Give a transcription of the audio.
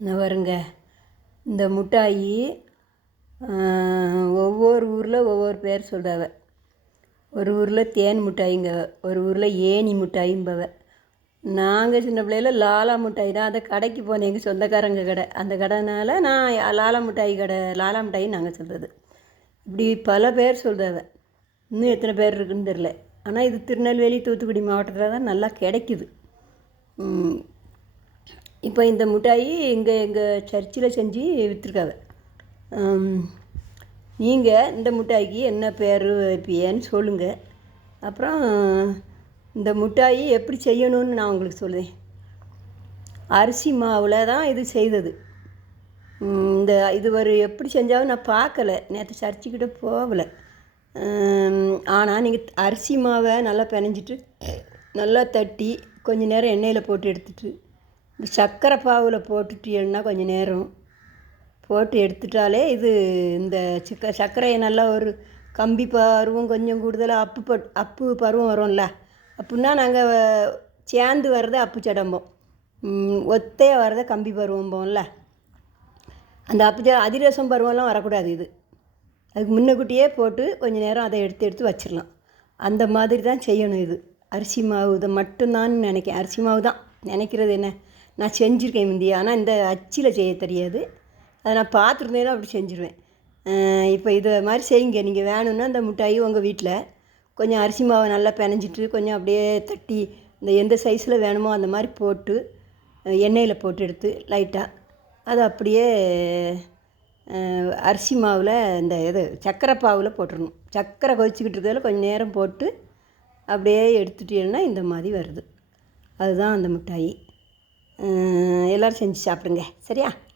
இந்த வருங்க இந்த மிட்டாயி ஒவ்வொரு ஊரில் ஒவ்வொரு பேர் சொல்கிறாவ. ஒரு ஊரில் தேன் மிட்டாய்ங்க, ஒரு ஊரில் ஏணி மிட்டாயிம்பவ. நாங்கள் சின்ன பிள்ளையில் லாலா மிட்டாய் தான். அந்த கடைக்கு போனேன், எங்கள் சொந்தக்காரங்க கடை. அந்த கடைனால நான் லாலா மிட்டாய் கடை, லாலா மிட்டாயின்னு நாங்கள் சொல்கிறது. இப்படி பல பேர் சொல்கிறாவ. இன்னும் எத்தனை பேர் இருக்குதுன்னு தெரில. ஆனால் இது திருநெல்வேலி, தூத்துக்குடி மாவட்டத்தில் தான் நல்லா கிடைக்குது. இப்போ இந்த மிட்டாயி எங்கள் சர்ச்சில் செஞ்சு விற்றுருக்காவ. நீங்கள் இந்த மிட்டாய்க்கு என்ன பேர் வைப்பியன்னு சொல்லுங்கள். அப்புறம் இந்த மிட்டாயி எப்படி செய்யணும்னு நான் உங்களுக்கு சொல்லுவேன். அரிசி மாவில் தான் இது செய்தது. இது எப்படி செஞ்சாலும் நான் பார்க்கல, நேற்று சர்ச்சுக்கிட்ட போகலை. ஆனால் நீங்கள் அரிசி மாவை நல்லா பிணைஞ்சிட்டு நல்லா தட்டி கொஞ்சம் நேரம் எண்ணெயில் போட்டு எடுத்துட்டு இந்த சர்க்கரை பாவில் போட்டுட்டீங்கன்னா கொஞ்சம் நேரம் போட்டு எடுத்துட்டாலே இது இந்த சர்க்கரையை நல்லா ஒரு கம்பி பருவம் கொஞ்சம் கூடுதலாக அப்பு பருவம் வரும்ல. அப்படின்னா நாங்கள் சேர்ந்து வர்றதை அப்பு சடம்போம், ஒத்தையாக வர்றதை கம்பி பருவம்போம்ல. அந்த அதிரசம் பருவம்லாம் வரக்கூடாது. இது அதுக்கு முன்னக்கூட்டியே போட்டு கொஞ்சம் நேரம் அதை எடுத்து வச்சிடலாம். அந்த மாதிரி தான் செய்யணும். இது அரிசி மாவு இதை மட்டும்தான் நினைக்கிறேன். அரிசி மாவு தான் நினைக்கிறது. என்ன, நான் செஞ்சுருக்கேன் முந்தைய, ஆனால் இந்த அச்சில் செய்ய தெரியாது. அதை நான் பார்த்துருந்தேன்னா அப்படி செஞ்சுருவேன். இப்போ இதை மாதிரி செய்யுங்க. நீங்கள் வேணும்னா அந்த மிட்டாயி உங்கள் வீட்டில் கொஞ்சம் அரிசி மாவை நல்லா பிணைஞ்சிட்டு கொஞ்சம் அப்படியே தட்டி இந்த எந்த சைஸில் வேணுமோ அந்த மாதிரி போட்டு எண்ணெயில் போட்டு எடுத்து லைட்டாக அதை அப்படியே அரிசி மாவில் இந்த சர்க்கரை பாவில் போட்டுடணும். சர்க்கரை கொதிச்சிக்கிட்டு இருக்கிறதுல கொஞ்சம் நேரம் போட்டு அப்படியே எடுத்துட்டீங்கன்னா இந்த மாதிரி வருது. அதுதான் அந்த மிட்டாயி. எல்லோரும் செஞ்சு சாப்பிடுங்க, சரியா?